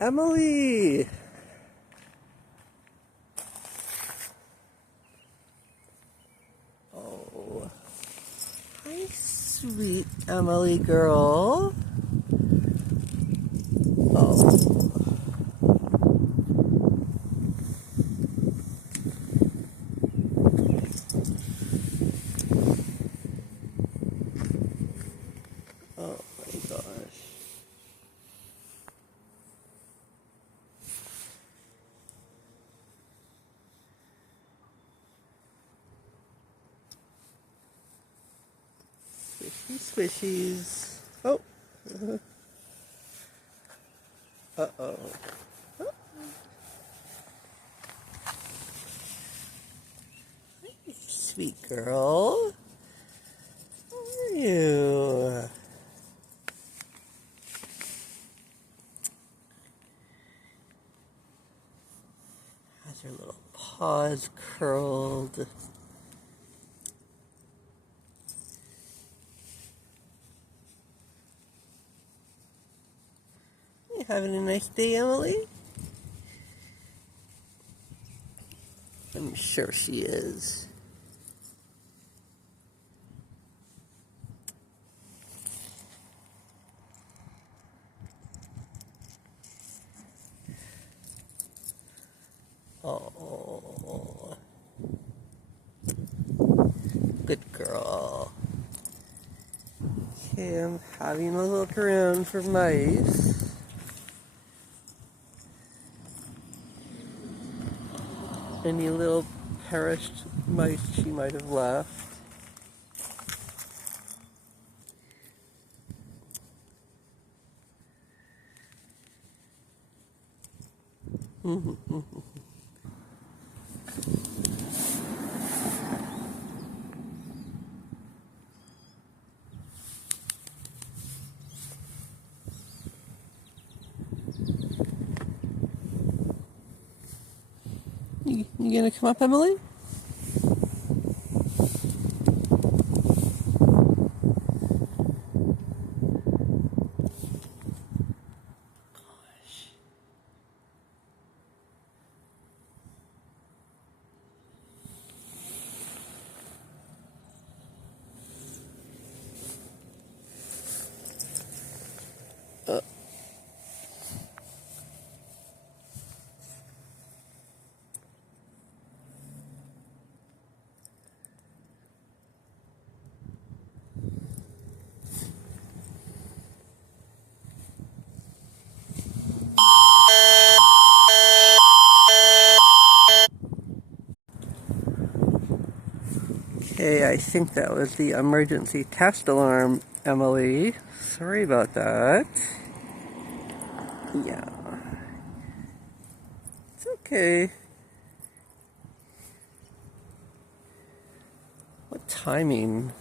Emilie! Oh, hi, sweet Emilie girl. Oh. Oh my gosh. Squishy squishies. Oh. Uh-oh. Sweet girl. How are you? Has her little paws curled. You having a nice day, Emilie? I'm sure she is. Oh, good girl. Okay, I'm having a look around for mice. Any little perished mice she might have left. You gonna come up, Emilie? Okay, I think that was the emergency test alarm, Emilie. Sorry about that. Yeah. It's okay. What timing?